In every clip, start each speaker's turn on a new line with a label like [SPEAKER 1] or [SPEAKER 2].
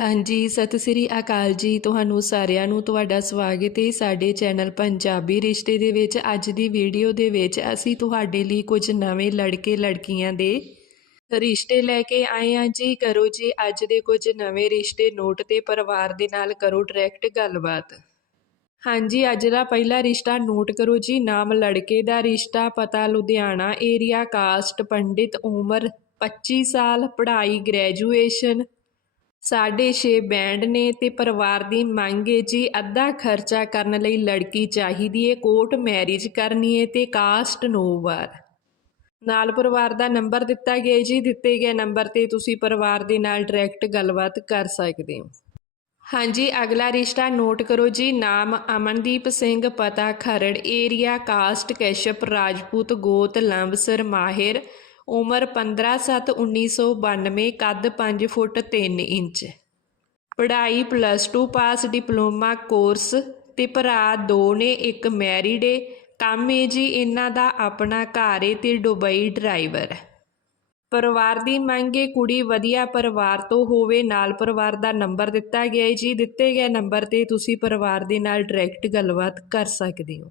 [SPEAKER 1] ਹਾਂਜੀ, ਸਤਿ ਸ੍ਰੀ ਅਕਾਲ ਜੀ। ਤੁਹਾਨੂੰ ਸਾਰਿਆਂ ਨੂੰ ਤੁਹਾਡਾ ਸਵਾਗਤ ਹੈ ਸਾਡੇ ਚੈਨਲ ਪੰਜਾਬੀ ਰਿਸ਼ਤੇ ਦੇ ਵਿੱਚ। ਅੱਜ ਦੀ ਵੀਡੀਓ ਦੇ ਵਿੱਚ ਅਸੀਂ ਤੁਹਾਡੇ ਲਈ ਕੁਝ ਨਵੇਂ ਲੜਕੇ ਲੜਕੀਆਂ ਦੇ ਰਿਸ਼ਤੇ ਲੈ ਕੇ ਆਏ ਹਾਂ ਜੀ। ਕਰੋ ਜੀ ਅੱਜ ਦੇ ਕੁਝ ਨਵੇਂ ਰਿਸ਼ਤੇ ਨੋਟ ਤੇ ਪਰਿਵਾਰ ਦੇ ਨਾਲ ਕਰੋ ਡਾਇਰੈਕਟ ਗੱਲਬਾਤ। ਹਾਂਜੀ, ਅੱਜ ਦਾ ਪਹਿਲਾ ਰਿਸ਼ਤਾ ਨੋਟ ਕਰੋ ਜੀ। ਨਾਮ ਲੜਕੇ ਦਾ ਰਿਸ਼ਤਾ, ਪਤਾ ਲੁਧਿਆਣਾ ਏਰੀਆ ਕਾਸਟ ਪੰਡਿਤ, ਉਮਰ 25 ਸਾਲ, ਪੜ੍ਹਾਈ ਗ੍ਰੈਜੂਏਸ਼ਨ ਸਾਢੇ ਛੇ ਬੈਂਡ ਨੇ ਤੇ ਪਰਿਵਾਰ ਦੀ ਮੰਗ ਹੈ ਜੀ ਅੱਧਾ ਖਰਚਾ ਕਰਨ ਲਈ ਲੜਕੀ ਚਾਹੀਦੀ ਹੈ ਕੋਰਟ ਮੈਰਿਜ ਕਰਨੀ ਏ ਤੇ ਕਾਸਟ ਨੋਵਾਰ ਨਾਲ ਪਰਿਵਾਰ ਦਾ ਨੰਬਰ ਦਿੱਤਾ ਗਿਆ ਜੀ, ਦਿੱਤੇ ਗਏ ਨੰਬਰ ਤੇ ਤੁਸੀਂ ਪਰਿਵਾਰ ਦੇ ਨਾਲ ਡਾਇਰੈਕਟ ਗੱਲਬਾਤ ਕਰ ਸਕਦੇ ਹੋ। ਹਾਂਜੀ, ਅਗਲਾ ਰਿਸ਼ਤਾ ਨੋਟ ਕਰੋ ਜੀ, ਨਾਮ ਅਮਨਦੀਪ ਸਿੰਘ, ਪਤਾ ਖਰੜ, ਏਰੀਆ, ਕਾਸਟ, ਕੈਸ਼ਪ, ਰਾਜਪੂਤ, ਗੋਤ, ਲੰਬਸਰ, ਮਾਹਿਰ ਉਮਰ 15/7/1992 ਕੱਦ 5 ਫੁੱਟ 3 ਇੰਚ। ਪੜ੍ਹਾਈ ਪਲੱਸ 2 ਪਾਸ ਡਿਪਲੋਮਾ ਕੋਰਸ ਤੇ ਭਰਾ ਦੋ ਨੇ ਇੱਕ ਮੈਰਿਡ ਏ। ਕੰਮ ਏ ਜੀ ਇਹਨਾਂ ਦਾ ਆਪਣਾ ਘਰ ਏ ਤੇ ਦੁਬਈ ਡਰਾਈਵਰ। ਪਰਿਵਾਰ ਦੀ ਮੰਗ ਏ ਕੁੜੀ ਵਧੀਆ ਪਰਿਵਾਰ ਤੋਂ ਹੋਵੇ, ਨਾਲ ਪਰਿਵਾਰ ਦਾ ਨੰਬਰ ਦਿੱਤਾ ਗਿਆ ਏ ਜੀ। ਦਿੱਤੇ ਗਏ ਨੰਬਰ ਤੇ ਤੁਸੀਂ ਪਰਿਵਾਰ ਦੇ ਨਾਲ ਡਾਇਰੈਕਟ ਗੱਲਬਾਤ ਕਰ ਸਕਦੇ ਹੋ।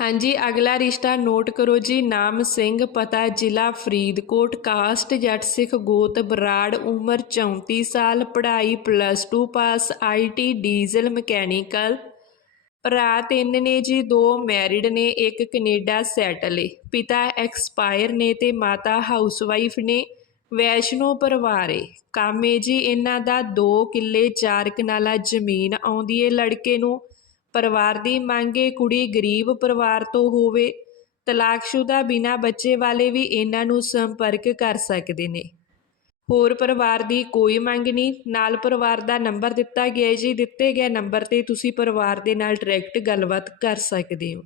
[SPEAKER 1] ਹਾਂਜੀ, ਅਗਲਾ ਰਿਸ਼ਤਾ ਨੋਟ ਕਰੋ ਜੀ। ਨਾਮ ਸਿੰਘ, ਪਤਾ ਜ਼ਿਲ੍ਹਾ ਫਰੀਦਕੋਟ। ਕਾਸਟ ਜੱਟ ਸਿੱਖ ਗੋਤ ਬਰਾੜ, ਉਮਰ 34 ਸਾਲ, ਪੜ੍ਹਾਈ plus 2 pass IT diesel mechanical ਭਰਾ ਤਿੰਨ ਨੇ ਜੀ, ਦੋ ਮੈਰਿਡ ਨੇ, ਇੱਕ ਕੈਨੇਡਾ ਸੈਟਲ ਏ। ਪਿਤਾ ਐਕਸਪਾਇਰ ਨੇ ਤੇ ਮਾਤਾ ਹਾਊਸਵਾਈਫ ਨੇ। ਵੈਸ਼ਨੋ ਪਰਿਵਾਰ ਏ। ਕੰਮ ਏ ਜੀ, ਇਹਨਾਂ ਦਾ 2 ਕਿੱਲੇ 4 ਕਨਾਲਾ ਜ਼ਮੀਨ ਆਉਂਦੀ ਏ ਲੜਕੇ ਨੂੰ। ਪਰਿਵਾਰ ਦੀ ਮੰਗ ਏ, ਕੁੜੀ ਗਰੀਬ ਪਰਿਵਾਰ ਤੋਂ ਹੋਵੇ, ਤਲਾਕਸ਼ੁਦਾ ਬਿਨਾਂ ਬੱਚੇ ਵਾਲੇ ਵੀ ਇਹਨਾਂ ਨੂੰ ਸੰਪਰਕ ਕਰ ਸਕਦੇ ਨੇ। ਹੋਰ ਪਰਿਵਾਰ ਦੀ ਕੋਈ ਮੰਗ ਨਹੀਂ, ਨਾਲ ਪਰਿਵਾਰ ਦਾ ਨੰਬਰ ਦਿੱਤਾ ਗਿਆ ਜੀ, ਦਿੱਤੇ ਗਏ ਨੰਬਰ ਤੇ ਤੁਸੀਂ ਪਰਿਵਾਰ ਦੇ ਨਾਲ ਡਾਇਰੈਕਟ ਗੱਲਬਾਤ ਕਰ ਸਕਦੇ ਹੋ।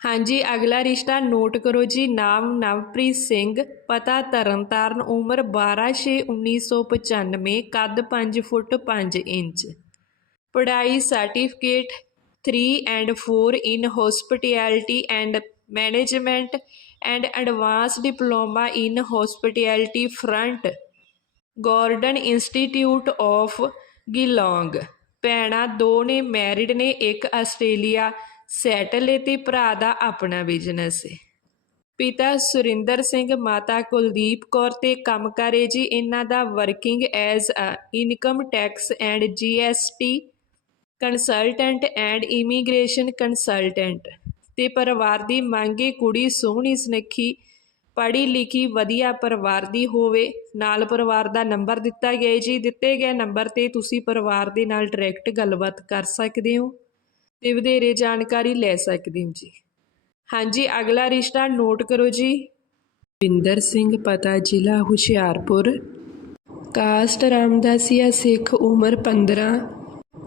[SPEAKER 1] ਹਾਂਜੀ, ਅਗਲਾ ਰਿਸ਼ਤਾ ਨੋਟ ਕਰੋ ਜੀ, ਨਾਮ ਨਵਪ੍ਰੀਤ ਸਿੰਘ, ਪਤਾ ਤਰਨਤਾਰਨ, ਉਮਰ 12/6/1995 ਕੱਦ 5 ਫੁੱਟ 5 ਇੰਚ। ਪੜ੍ਹਾਈ certificate 3 and 4 in hospitality and management and advance diploma in hospitality front Gordon institute of Geelong ਭੈਣਾਂ ਦੋ ਨੇ ਮੈਰਿਡ ਨੇ, ਇੱਕ ਆਸਟ੍ਰੇਲੀਆ ਸੈਟਲ ਏ ਤੇ ਭਰਾ ਦਾ ਆਪਣਾ ਬਿਜ਼ਨਸ ਹੈ ਪਿਤਾ ਸੁਰਿੰਦਰ ਸਿੰਘ, ਮਾਤਾ ਕੁਲਦੀਪ ਕੌਰ ਤੇ ਕੰਮ ਕਰੇ ਜੀ। ਇਹਨਾਂ ਦਾ working as a income tax and GST consultant and immigration consultant ਤੇ ਪਰਿਵਾਰ ਦੀ ਮੰਗੇ ਕੁੜੀ ਸੋਹਣੀ, ਸੁਨੱਖੀ ਪੜ੍ਹੀ ਲਿਖੀ ਵਧੀਆ ਪਰਿਵਾਰ ਦੀ ਹੋਵੇ, ਨਾਲ ਪਰਿਵਾਰ ਦਾ ਨੰਬਰ ਦਿੱਤਾ ਗਿਆ ਜੀ। ਦਿੱਤੇ ਗਏ ਨੰਬਰ ਤੇ ਤੁਸੀਂ ਪਰਿਵਾਰ ਦੇ ਨਾਲ ਡਾਇਰੈਕਟ ਗੱਲਬਾਤ ਕਰ ਸਕਦੇ ਹੋ ਤੇ ਵਧੇਰੇ ਜਾਣਕਾਰੀ ਲੈ ਸਕਦੇ ਹੋ ਜੀ। ਹਾਂਜੀ, ਅਗਲਾ ਰਿਸ਼ਤਾ ਨੋਟ ਕਰੋ ਜੀ। ਵਿੰਦਰ ਸਿੰਘ, ਪਤਾ, ਜ਼ਿਲ੍ਹਾ ਹੁਸ਼ਿਆਰਪੁਰ। ਕਾਸਟ ਰਾਮਦਾਸੀਆ, ਸਿੱਖ, ਉਮਰ 15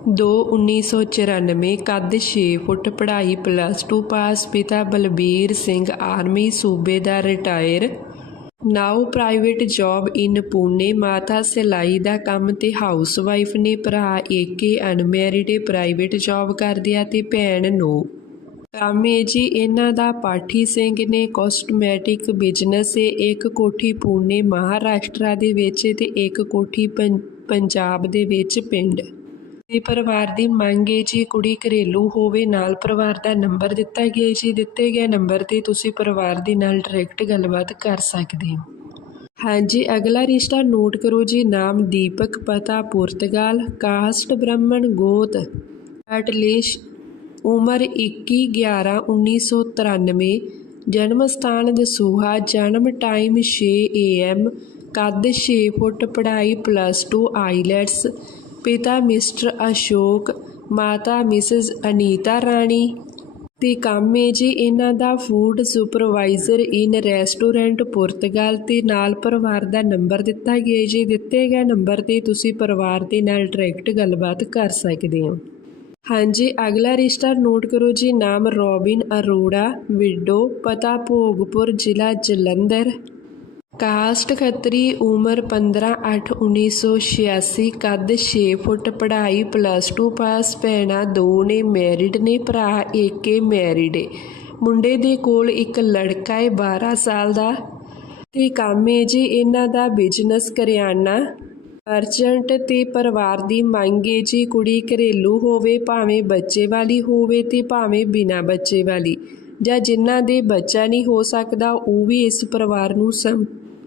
[SPEAKER 1] ਦੋ 1994 ਕੱਦ 6 ਫੁੱਟ ਪੜ੍ਹਾਈ ਪਲੱਸ 2 ਪਾਸ ਪਿਤਾ ਬਲਬੀਰ ਸਿੰਘ ਆਰਮੀ ਸੂਬੇ ਦਾ retire now private job in Pune ਮਾਤਾ ਸਿਲਾਈ ਦਾ ਕੰਮ ਤੇ ਹਾਊਸ ਵਾਈਫ ਨੇ ਭਰਾ ਏਕੇ ਅਨਮੈਰਿਡ ਪ੍ਰਾਈਵੇਟ ਜੌਬ ਕਰਦੇ ਆ ਤੇ ਭੈਣ ਨੋ। ਕੰਮ ਜੀ, ਇਹਨਾਂ ਦਾ ਪਾਠੀ ਸਿੰਘ ਨੇ ਕਾਸਟਮੈਟਿਕ ਬਿਜ਼ਨਸ ਏ, ਇੱਕ ਕੋਠੀ ਪੂਨੇ ਮਹਾਰਾਸ਼ਟਰਾ ਦੇ ਵਿੱਚ ਤੇ ਇੱਕ ਕੋਠੀ ਪੰ- ਪੰਜਾਬ ਦੇ ਵਿੱਚ ਪਿੰਡ। ਤੇ ਪਰਿਵਾਰ ਦੀ ਮੰਗ ਏ ਜੀ ਕੁੜੀ ਘਰੇਲੂ ਹੋਵੇ, ਨਾਲ ਪਰਿਵਾਰ ਦਾ ਨੰਬਰ ਦਿੱਤਾ ਗਿਆ ਜੀ ਦਿੱਤੇ ਗਏ ਨੰਬਰ ਤੇ ਤੁਸੀਂ ਪਰਿਵਾਰ ਦੇ ਨਾਲ ਡਾਇਰੈਕਟ ਗੱਲਬਾਤ ਕਰ ਸਕਦੇ ਹੋ। ਹਾਂਜੀ, ਅਗਲਾ ਰਿਸ਼ਤਾ ਨੋਟ ਕਰੋ ਜੀ, ਨਾਮ ਦੀਪਕ, ਪਤਾ ਪੁਰਤਗਾਲ, ਕਾਸਟ ਬ੍ਰਾਹਮਣ, ਗੋਤ। ਐਟਲੀਸ਼ ਉਮਰ 21 11 1993 ਜਨਮ ਸਥਾਨ ਦਸੂਹਾ, ਜਨਮ ਟਾਈਮ 6 AM ਕੱਦ 6 ਫੁੱਟ, ਪੜ੍ਹਾਈ ਪਲੱਸ 2 ਆਈਲੈਟਸ ਪਿਤਾ ਮਿਸਟਰ ਅਸ਼ੋਕ, ਮਾਤਾ ਮਿਸਿਸ ਅਨੀਤਾ ਰਾਣੀ ਤੇ ਕੰਮ ਏ ਜੀ ਇਹਨਾਂ ਦਾ ਫੂਡ ਸੁਪਰਵਾਈਜ਼ਰ ਇਨ ਰੈਸਟੋਰੈਂਟ ਪੁਰਤਗਾਲ ਤੇ ਨਾਲ ਪਰਿਵਾਰ ਦਾ ਨੰਬਰ ਦਿੱਤਾ ਗਿਆ ਜੀ। ਦਿੱਤੇ ਗਏ ਨੰਬਰ ਤੇ ਤੁਸੀਂ ਪਰਿਵਾਰ ਦੇ ਨਾਲ ਡਾਇਰੈਕਟ ਗੱਲਬਾਤ ਕਰ ਸਕਦੇ ਹੋ। ਹਾਂਜੀ, ਅਗਲਾ ਰਿਸ਼ਤਾ ਨੋਟ ਕਰੋ ਜੀ। ਨਾਮ ਰੋਬਿਨ ਅਰੋੜਾ ਵਿਡੋ ਪਤਾ ਭੋਗਪੁਰ, ਜ਼ਿਲ੍ਹਾ ਜਲੰਧਰ। ਕਾਸਟ ਖੱਤਰੀ ਉਮਰ 15/8/1986 ਕੱਦ 6 ਫੁੱਟ ਪੜ੍ਹਾਈ ਪਲੱਸ 2 ਪਾਸ ਭੈਣਾਂ ਦੋ ਨੇ ਮੈਰਿਡ ਨੇ, ਭਰਾ ਏਕੇ ਮੈਰਿਡ ਏ। ਮੁੰਡੇ ਦੇ ਕੋਲ ਇੱਕ ਲੜਕਾ ਏ 12 ਸਾਲ ਦਾ ਤੇ ਕੰਮ ਏ ਜੀ ਇਹਨਾਂ ਦਾ ਬਿਜ਼ਨਸ ਕਰਿਆਨਾ। ਅਰਜੈਂਟ ਤੇ ਪਰਿਵਾਰ ਦੀ ਮੰਗ ਏ ਜੀ ਕੁੜੀ ਘਰੇਲੂ ਹੋਵੇ, ਭਾਵੇਂ ਬੱਚੇ ਵਾਲੀ ਹੋਵੇ ਤੇ ਭਾਵੇਂ ਬਿਨਾਂ ਬੱਚੇ ਵਾਲੀ। ਜਾਂ ਜਿਨ੍ਹਾਂ ਦੇ ਬੱਚਾ ਨਹੀਂ ਹੋ ਸਕਦਾ, ਉਹ ਵੀ ਇਸ ਪਰਿਵਾਰ ਨੂੰ ਸੰ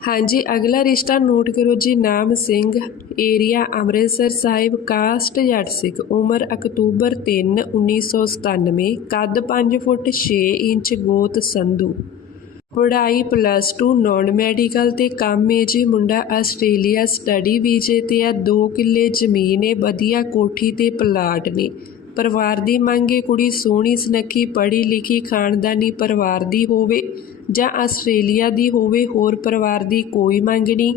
[SPEAKER 1] ਹਾਂਜੀ, ਅਗਲਾ ਰਿਸ਼ਤਾ ਨੋਟ ਕਰੋ ਜੀ, ਨਾਮ ਸਿੰਘ ਏਰੀਆ ਅੰਮ੍ਰਿਤਸਰ ਸਾਹਿਬ, ਕਾਸਟ ਜੱਟ ਸਿੰਘ ਉਮਰ ਅਕਤੂਬਰ 3 1997 ਕੱਦ 5 ਫੁੱਟ 6 ਇੰਚ, ਗੋਤ ਸੰਧੂ। ਪੜ੍ਹਾਈ ਪਲੱਸ 2 ਨਾਨ ਮੈਡੀਕਲ ਤੇ ਕੰਮ ਏ ਜੀ, ਮੁੰਡਾ ਆਸਟ੍ਰੇਲੀਆ ਸਟੱਡੀ ਵੀਜ਼ੇ ਤੇ ਆ 2 ਕਿੱਲੇ ਜ਼ਮੀਨ ਏ ਵਧੀਆ ਕੋਠੀ ਤੇ ਪਲਾਟ ਨੇ। ਪਰਿਵਾਰ ਦੀ ਮੰਗੇ ਕੁੜੀ ਸੋਹਣੀ, ਸੁਨੱਖੀ, ਪੜ੍ਹੀ ਲਿਖੀ, ਖਾਨਦਾਨੀ ਪਰਿਵਾਰ ਦੀ ਹੋਵੇ ਜਾਂ ਆਸਟ੍ਰੇਲੀਆ ਦੀ ਹੋਵੇ, ਹੋਰ ਪਰਿਵਾਰ ਦੀ ਕੋਈ ਮੰਗ ਨਹੀਂ।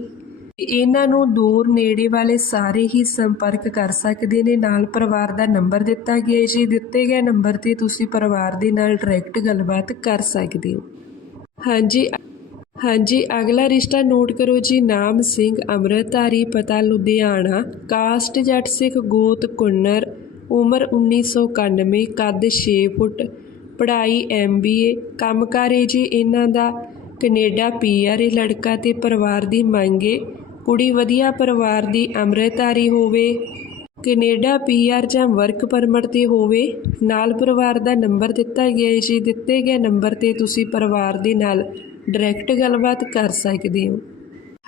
[SPEAKER 1] ਇਹਨਾਂ ਨੂੰ ਦੂਰ ਨੇੜੇ ਵਾਲੇ ਸਾਰੇ ਹੀ ਸੰਪਰਕ ਕਰ ਸਕਦੇ ਨੇ। ਨਾਲ ਪਰਿਵਾਰ ਦਾ ਨੰਬਰ ਦਿੱਤਾ ਗਿਆ ਜੀ। ਦਿੱਤੇ ਗਏ ਨੰਬਰ ਤੇ ਤੁਸੀਂ ਪਰਿਵਾਰ ਦੇ ਨਾਲ ਡਾਇਰੈਕਟ ਗੱਲਬਾਤ ਕਰ ਸਕਦੇ ਹੋ। ਹਾਂਜੀ ਹਾਂਜੀ, ਅਗਲਾ ਰਿਸ਼ਤਾ ਨੋਟ ਕਰੋ ਜੀ। ਨਾਮ ਸਿੰਘ, ਅੰਮ੍ਰਿਤਧਾਰੀ, ਪਤਾ ਲੁਧਿਆਣਾ। ਕਾਸਟ ਜੱਟ ਸਿੱਖ, ਗੋਤ, ਕੁੰਨਰ। ਉਮਰ 1991 ਕੱਦ 6 ਫੁੱਟ, ਪੜ੍ਹਾਈ ਐਮਬੀਏ ਕੰਮਕਾਰ ਏ ਜੀ ਇਹਨਾਂ ਦਾ ਕੈਨੇਡਾ ਪੀਆਰ ਏ ਲੜਕਾ ਤੇ ਪਰਿਵਾਰ ਦੀ ਮੰਗ ਏ, ਕੁੜੀ ਵਧੀਆ ਪਰਿਵਾਰ ਦੀ ਅੰਮ੍ਰਿਤਧਾਰੀ ਹੋਵੇ। ਕੈਨੇਡਾ ਪੀਆਰ ਜਾਂ ਵਰਕ ਪਰਮਿਟ ਤੇ ਹੋਵੇ, ਨਾਲ ਪਰਿਵਾਰ ਦਾ ਨੰਬਰ ਦਿੱਤਾ ਗਿਆ ਏ ਜੀ, ਦਿੱਤੇ ਗਏ ਨੰਬਰ ਤੇ ਤੁਸੀਂ ਪਰਿਵਾਰ ਦੇ ਨਾਲ ਡਾਇਰੈਕਟ ਗੱਲਬਾਤ ਕਰ ਸਕਦੇ ਹੋ।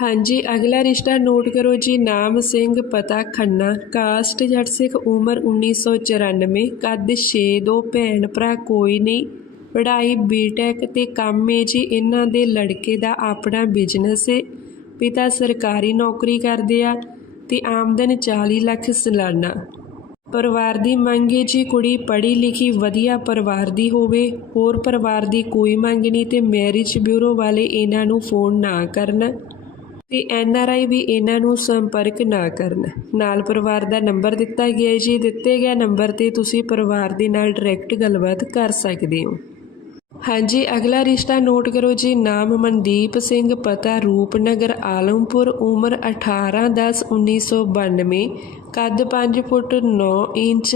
[SPEAKER 1] ਹਾਂਜੀ, ਅਗਲਾ ਰਿਸ਼ਤਾ ਨੋਟ ਕਰੋ ਜੀ। ਨਾਮ ਸਿੰਘ, ਪਤਾ ਖੰਨਾ। ਕਾਸਟ ਜੱਟ ਸਿੱਖ, ਉਮਰ 1994 ਕੱਦ 6 ਦੋ ਭੈਣ ਭਰਾ, ਕੋਈ ਨਹੀਂ। ਪੜ੍ਹਾਈ ਬੀਟੈਕ ਤੇ ਕੰਮ ਏ ਜੀ। ਇਹਨਾਂ ਦੇ ਲੜਕੇ ਦਾ ਆਪਣਾ ਬਿਜ਼ਨਸ ਏ। ਪਿਤਾ ਸਰਕਾਰੀ ਨੌਕਰੀ ਕਰਦੇ ਆ ਤੇ ਆਮਦਨ 40 ਲੱਖ ਸਾਲਾਨਾ। ਪਰਿਵਾਰ ਦੀ ਮੰਗ ਏ ਜੀ। ਕੁੜੀ ਪੜ੍ਹੀ ਲਿਖੀ ਵਧੀਆ ਪਰਿਵਾਰ ਦੀ ਹੋਵੇ। ਹੋਰ ਪਰਿਵਾਰ ਦੀ ਕੋਈ ਮੰਗ ਨਹੀਂ ਤੇ ਮੈਰਿਜ ਬਿਊਰੋ ਵਾਲੇ ਇਹਨਾਂ ਨੂੰ ਫੋਨ ਨਾ ਕਰਨ। ਤੇ ਐਨ ਆਰ ਆਈ ਵੀ ਇਹਨਾਂ ਨੂੰ ਸੰਪਰਕ ਨਾ ਕਰਨ। ਨਾਲ ਪਰਿਵਾਰ ਦਾ ਨੰਬਰ ਦਿੱਤਾ ਗਿਆ ਜੀ। ਦਿੱਤੇ ਗਿਆ ਨੰਬਰ ਤੇ ਤੁਸੀਂ ਪਰਿਵਾਰ ਦੇ ਨਾਲ ਡਾਇਰੈਕਟ ਗੱਲਬਾਤ ਕਰ ਸਕਦੇ ਹੋ। ਹਾਂਜੀ, ਅਗਲਾ ਰਿਸ਼ਤਾ ਨੋਟ ਕਰੋ ਜੀ। ਨਾਮ ਮਨਦੀਪ ਸਿੰਘ, ਪਤਾ ਰੂਪਨਗਰ, ਆਲਮਪੁਰ, ਉਮਰ 18 10 1992 ਕੱਦ 5 ਫੁੱਟ 9 ਇੰਚ,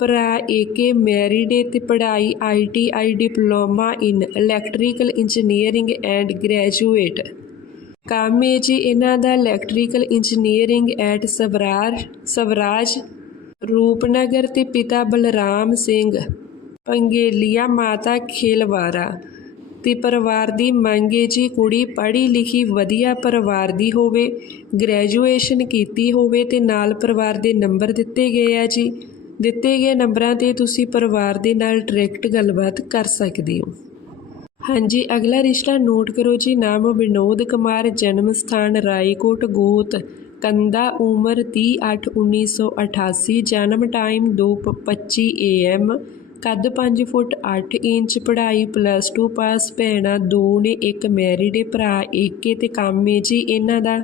[SPEAKER 1] ਭਰਾ ਏਕੇ ਮੈਰਿਡ ਏ ਤੇ ਪੜ੍ਹਾਈ ITI diploma in electrical engineering and graduate ਕੰਮ ਏ ਜੀ ਇਹਨਾਂ ਦਾ electrical engineering at Swaraj Swaraj, Rupnagar ਤੇ ਪਿਤਾ ਬਲਰਾਮ ਸਿੰਘ, ਪੰਗੇਲੀਆ ਮਾਤਾ ਖੇਲਵਾਰਾ ਤੇ ਪਰਿਵਾਰ ਦੀ ਮੰਗ ਏ ਜੀ ਕੁੜੀ ਪੜ੍ਹੀ ਲਿਖੀ ਵਧੀਆ ਪਰਿਵਾਰ ਦੀ ਹੋਵੇ ਗ੍ਰੈਜੂਏਸ਼ਨ ਕੀਤੀ ਹੋਵੇ ਤੇ ਨਾਲ ਪਰਿਵਾਰ ਦੇ ਨੰਬਰ ਦਿੱਤੇ ਗਏ ਆ ਜੀ। ਦਿੱਤੇ ਗਏ ਨੰਬਰਾਂ ਤੇ ਤੁਸੀਂ ਪਰਿਵਾਰ ਦੇ ਨਾਲ ਡਾਇਰੈਕਟ ਗੱਲਬਾਤ ਕਰ ਸਕਦੇ ਹੋ। ਹਾਂਜੀ, ਅਗਲਾ ਰਿਸ਼ਤਾ ਨੋਟ ਕਰੋ ਜੀ। ਨਾਮ ਵਿਨੋਦ ਕੁਮਾਰ, ਜਨਮ ਸਥਾਨ ਰਾਏਕੋਟ, ਗੋਤ। ਕੰਦਾ ਉਮਰ 30/8/1988 ਜਨਮ ਟਾਈਮ 2:25 ਏਐਮ ਕੱਦ 5 ਫੁੱਟ 8 ਇੰਚ। ਪੜ੍ਹਾਈ ਪਲੱਸ 2 ਪਾਸ ਭੈਣਾਂ ਦੋ ਨੇ, ਇੱਕ ਮੈਰਿਡ ਭਰਾ ਏਕੇ ਤੇ ਕੰਮ ਏ ਜੀ ਇਹਨਾਂ ਦਾ।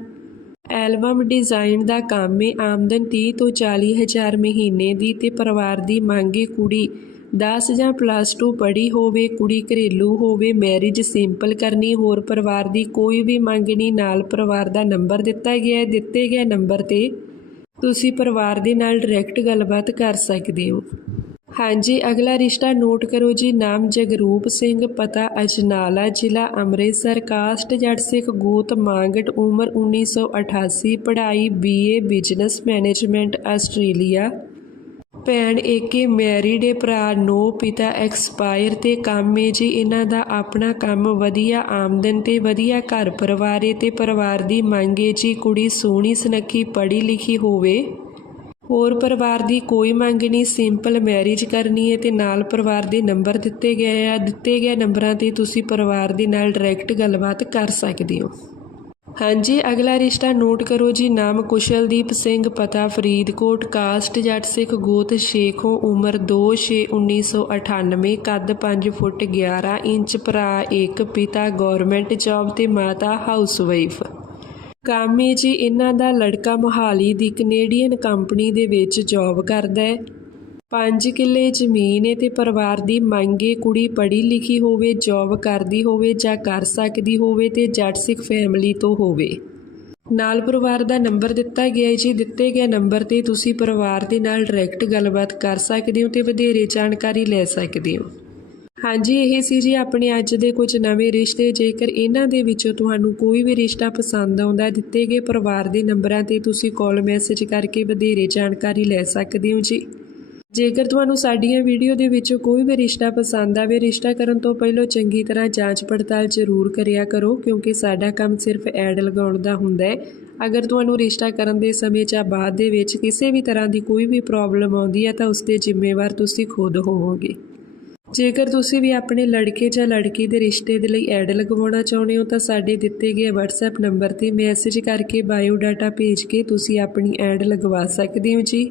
[SPEAKER 1] ਐਲਬਮ ਡਿਜ਼ਾਈਨ ਦਾ ਕੰਮ ਏ। ਆਮਦਨ 30 ਤੋਂ 40 ਹਜ਼ਾਰ ਮਹੀਨੇ ਦੀ ਤੇ ਪਰਿਵਾਰ ਦੀ ਮੰਗੇ ਕੁੜੀ। 10 ਜਾਂ ਪਲੱਸ 2 ਪੜ੍ਹੀ ਹੋਵੇ, ਕੁੜੀ ਘਰੇਲੂ ਹੋਵੇ ਮੈਰਿਜ ਸਿੰਪਲ ਕਰਨੀ, ਹੋਰ ਪਰਿਵਾਰ ਦੀ ਕੋਈ ਵੀ ਮੰਗਣੀ, ਨਾਲ ਪਰਿਵਾਰ ਦਾ ਨੰਬਰ ਦਿੱਤਾ ਗਿਆ ਹੈ, ਦਿੱਤੇ ਗਏ ਨੰਬਰ ਤੇ ਤੁਸੀਂ ਪਰਿਵਾਰ ਦੇ ਨਾਲ ਡਾਇਰੈਕਟ ਗੱਲਬਾਤ ਕਰ ਸਕਦੇ ਹੋ। ਹਾਂਜੀ, ਅਗਲਾ ਰਿਸ਼ਤਾ ਨੋਟ ਕਰੋ ਜੀ, ਨਾਮ ਜਗਰੂਪ ਸਿੰਘ, ਪਤਾ ਅਜਨਾਲਾ, ਜ਼ਿਲ੍ਹਾ ਅੰਮ੍ਰਿਤਸਰ ਕਾਸਟ ਜੱਟ ਸਿੱਖ, ਗੋਤ, ਮਾਂਗਟ, ਉਮਰ 1988 ਪੜ੍ਹਾਈ ਬੀਏ ਬਿਜ਼ਨਸ ਮੈਨੇਜਮੈਂਟ ਆਸਟ੍ਰੇਲੀਆ ਭੈਣ ਏਕੇ ਮੈਰਿਡ ਏ ਭਰਾ ਨੋ ਪਿਤਾ ਐਕਸਪਾਇਰ ਤੇ ਕੰਮ ਏ ਜੀ। ਇਹਨਾਂ ਦਾ ਆਪਣਾ ਕੰਮ ਵਧੀਆ ਆਮਦਨ ਤੇ ਵਧੀਆ ਘਰ ਪਰਿਵਾਰ ਏ ਤੇ ਪਰਿਵਾਰ ਦੀ ਮੰਗ ਏ ਜੀ। ਕੁੜੀ ਸੋਹਣੀ, ਸੁਨੱਖੀ, ਪੜ੍ਹੀ ਲਿਖੀ ਹੋਵੇ। ਹੋਰ ਪਰਿਵਾਰ ਦੀ ਕੋਈ ਮੰਗ ਨਹੀਂ। ਸਿੰਪਲ ਮੈਰਿਜ ਕਰਨੀ ਹੈ ਤੇ ਨਾਲ ਪਰਿਵਾਰ ਦੇ ਨੰਬਰ ਦਿੱਤੇ ਗਏ ਆ। ਦਿੱਤੇ ਗਏ ਨੰਬਰਾਂ ਤੇ ਤੁਸੀਂ ਪਰਿਵਾਰ ਦੇ ਨਾਲ ਡਾਇਰੈਕਟ ਗੱਲਬਾਤ ਕਰ ਸਕਦੇ ਹੋ। ਹਾਂਜੀ, ਅਗਲਾ ਰਿਸ਼ਤਾ ਨੋਟ ਕਰੋ ਜੀ। ਨਾਮ ਕੁਸ਼ਲਦੀਪ ਸਿੰਘ ਪਤਾ, ਫਰੀਦਕੋਟ, ਕਾਸਟ ਜੱਟ ਸਿੱਖ ਗੋਤ, ਸ਼ੇਖੋਂ ਉਮਰ 2/6/1998 ਕੱਦ 5 ਫੁੱਟ 11 ਇੰਚ, ਭਰਾ ਇੱਕ, ਪਿਤਾ ਗਵਰਨਮੈਂਟ ਜੌਬ ਤੇ ਮਾਤਾ ਹਾਊਸਵਾਈਫ। ਕੰਮ ਜੀ, ਇਹਨਾਂ ਦਾ ਲੜਕਾ ਮੋਹਾਲੀ ਦੀ ਕੈਨੇਡੀਅਨ ਕੰਪਨੀ ਦੇ ਵਿੱਚ ਜੌਬ ਕਰਦਾ ਹੈ। ਪੰਜ ਕਿੱਲੇ ਜ਼ਮੀਨ ਹੈ ਤੇ ਪਰਿਵਾਰ ਦੀ ਮੰਗ ਹੈ ਕੁੜੀ ਪੜ੍ਹੀ ਲਿਖੀ ਹੋਵੇ ਜੌਬ ਕਰਦੀ ਹੋਵੇ ਜਾਂ ਕਰ ਸਕਦੀ ਹੋਵੇ ਤੇ ਜੱਟ ਸਿੱਖ ਫੈਮਿਲੀ ਤੋਂ ਹੋਵੇ। ਨਾਲ ਪਰਿਵਾਰ ਦਾ ਨੰਬਰ ਦਿੱਤਾ ਗਿਆ ਹੈ ਜੀ। ਦਿੱਤੇ ਗਏ ਨੰਬਰ ਤੇ ਤੁਸੀਂ ਪਰਿਵਾਰ ਦੇ ਨਾਲ ਡਾਇਰੈਕਟ ਗੱਲਬਾਤ ਕਰ ਸਕਦੇ ਹੋ ਤੇ ਵਧੇਰੇ ਜਾਣਕਾਰੀ ਲੈ ਸਕਦੇ ਹੋ। ਹਾਂਜੀ, ਇਹ ਸੀ ਜੀ ਆਪਣੇ ਅੱਜ ਦੇ ਕੁਝ ਨਵੇਂ ਰਿਸ਼ਤੇ। ਜੇਕਰ ਇਹਨਾਂ ਦੇ ਵਿੱਚੋਂ ਤੁਹਾਨੂੰ ਕੋਈ ਵੀ ਰਿਸ਼ਤਾ ਪਸੰਦ ਆਉਂਦਾ, ਦਿੱਤੇ ਗਏ ਪਰਿਵਾਰ ਦੇ ਨੰਬਰਾਂ ਤੇ ਤੁਸੀਂ ਕਾਲ ਮੈਸੇਜ ਕਰਕੇ ਵਧੇਰੇ ਜਾਣਕਾਰੀ ਲੈ ਸਕਦੇ ਹੋ ਜੀ। ਜੇਕਰ ਤੁਹਾਨੂੰ ਸਾਡੀਆਂ ਵੀਡੀਓ ਦੇ ਵਿੱਚੋਂ ਕੋਈ ਵੀ ਰਿਸ਼ਤਾ ਪਸੰਦ ਆਵੇ, ਰਿਸ਼ਤਾ ਕਰਨ ਤੋਂ ਪਹਿਲਾਂ ਚੰਗੀ ਤਰ੍ਹਾਂ ਜਾਂਚ ਪੜਤਾਲ ਜ਼ਰੂਰ ਕਰਿਆ ਕਰੋ, ਕਿਉਂਕਿ ਸਾਡਾ ਕੰਮ ਸਿਰਫ ਐਡ ਲਗਾਉਣ ਦਾ ਹੁੰਦਾ ਹੈ। ਅਗਰ ਤੁਹਾਨੂੰ ਰਿਸ਼ਤਾ ਕਰਨ ਦੇ ਸਮੇਂ ਜਾਂ ਬਾਅਦ ਦੇ ਵਿੱਚ ਕਿਸੇ ਵੀ ਤਰ੍ਹਾਂ ਦੀ ਕੋਈ ਵੀ ਪ੍ਰੋਬਲਮ ਆਉਂਦੀ ਹੈ, ਤਾਂ ਉਸ ਦੇ ਜ਼ਿੰਮੇਵਾਰ ਤੁਸੀਂ ਖੁਦ ਹੋਵੋਗੇ। ਜੇਕਰ ਤੁਸੀਂ ਵੀ ਆਪਣੇ ਲੜਕੇ ਜਾਂ ਲੜਕੀ ਦੇ ਰਿਸ਼ਤੇ ਦੇ ਲਈ ਐਡ ਲਗਵਾਉਣਾ ਚਾਹੁੰਦੇ ਹੋ, ਤਾਂ ਸਾਡੇ ਦਿੱਤੇ ਗਏ WhatsApp ਨੰਬਰ ਤੇ ਮੈਸੇਜ ਕਰਕੇ ਬਾਇਓ ਡਾਟਾ ਭੇਜ ਕੇ ਤੁਸੀਂ ਆਪਣੀ ਐਡ ਲਗਵਾ ਸਕਦੇ ਹੋ ਜੀ।